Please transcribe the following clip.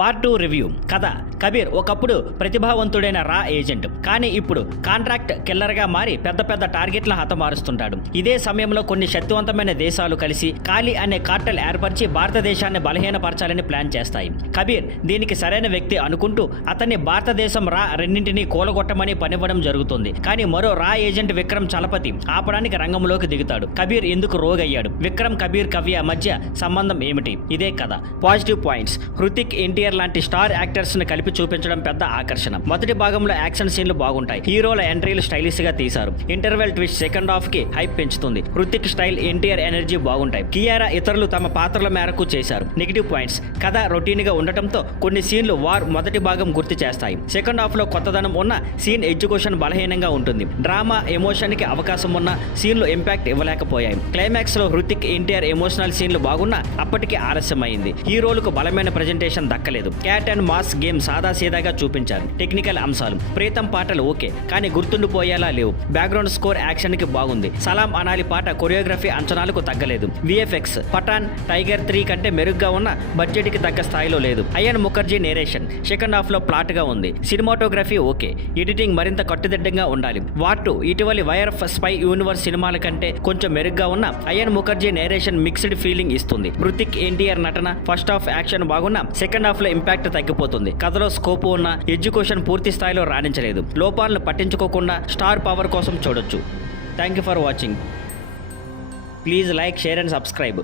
War 2 review. కథ: కబీర్ ఒకప్పుడు ప్రతిభావంతుడైన రా ఏజెంట్, కానీ ఇప్పుడు కాంట్రాక్ట్ కిల్లర్గా మారి పెద్ద పెద్ద టార్గెట్లను హతమారుస్తుంటాడు. ఇదే సమయంలో కొన్ని శక్తివంతమైన దేశాలు కలిసి కాలి అనే కార్టెల్ ఏర్పరిచి భారతదేశాన్ని బలహీనపరచాలని ప్లాన్ చేస్తాయి. కబీర్ దీనికి సరైన వ్యక్తి అనుకుంటూ అతన్ని భారతదేశం రా రెండింటినీ కూలగొట్టమని పనివ్వడం జరుగుతుంది. కానీ మరో రా ఏజెంట్ విక్రమ్ చలపతి ఆపడానికి రంగంలోకి దిగుతాడు. కబీర్ ఎందుకు రోగయ్యాడు? విక్రమ్, కబీర్, కవ్య మధ్య సంబంధం ఏమిటి? ఇదే కథ. పాజిటివ్ పాయింట్స్: హృతిక్, ఎన్టీఆర్ లాంటి స్టార్ యాక్టర్స్ ని కలిపి చూపించడం పెద్ద ఆకర్షణ. మొదటి భాగంలో యాక్షన్ సీన్లు బాగుంటాయి, హీరోల ఎంట్రీలు స్టైలిష్ గా తీశారు. ఇంటర్వెల్ ట్విస్ట్ సెకండ్ హాఫ్ కి హైప్ పెంచుతుంది. హృతిక్ స్టైల్, ఎన్టీఆర్ ఎనర్జీ బాగుంటాయి. కియారా ఇతరులు తమ పాత్రల మేరకు చేశారు. నెగిటివ్ పాయింట్స్: కథ రొటీన్ గా ఉండటంతో కొన్ని సీన్లు వార్ మొదటి భాగం గుర్తు చేస్తాయి. సెకండ్ హాఫ్ లో కొత్తదనం ఉన్న సీన్ ఎడ్యుకేషన్ బలహీనంగా ఉంటుంది. డ్రామా, ఎమోషన్ కి అవకాశం ఉన్న సీన్లు ఇంపాక్ట్ ఇవ్వలేకపోయాయి. క్లైమాక్స్ లో హృతిక్, ఎన్టీఆర్ ఎమోషనల్ సీన్లు బాగున్నా అప్పటికి ఆలస్యమైంది. హీరోలకు బలమైన ప్రెజెంటేషన్ దక్కలేదు. క్యాట్ అండ్ మాస్ గేమ్ సాదా సీదాగా చూపించారు. టెక్నికల్ అంశాలు: ప్రీతం పాటలు ఓకే, కానీ గుర్తుండిపోయేలా లేవు. బ్యాక్గ్రౌండ్ స్కోర్ యాక్షన్ కి బాగుంది. సలాం అనాలి పాట కొరియోగ్రఫీ అంచనాలకు తగ్గలేదు. విఎఫ్ఎక్స్ పఠాన్, టైగర్ 3 కంటే మెరుగ్గా ఉన్న బడ్జెట్ కి తగ్గ స్థాయిలో లేదు. Ayan Mukerji narration second half లో ప్లాట్ గా ఉంది. సినిమాటోగ్రఫీ ఓకే, ఎడిటింగ్ మరింత కట్టుదిట్టంగా ఉండాలి. వార్ 2 ఇటీవలి వైర్ ఆఫ్ స్పై యూనివర్స్ సినిమాల కంటే కొంచెం మెరుగ్గా ఉన్న Ayan Mukerji narration mixed feeling ఇస్తుంది. హృతిక్, ఎన్టీఆర్ నటన ఫస్ట్ హాఫ్ యాక్షన్ బాగున్నా సెకండ్ హాఫ్ లో ఇంపాక్ట్ తగ్గిపోతుంది. కథలో స్కోప్ ఉన్న ఎడ్యుకేషన్ పూర్తి స్థాయిలో రాణించలేదు. లోపాలను పట్టించుకోకుండా స్టార్ పవర్ కోసం చూడొచ్చు. Thank you for watching. Please like, share and subscribe.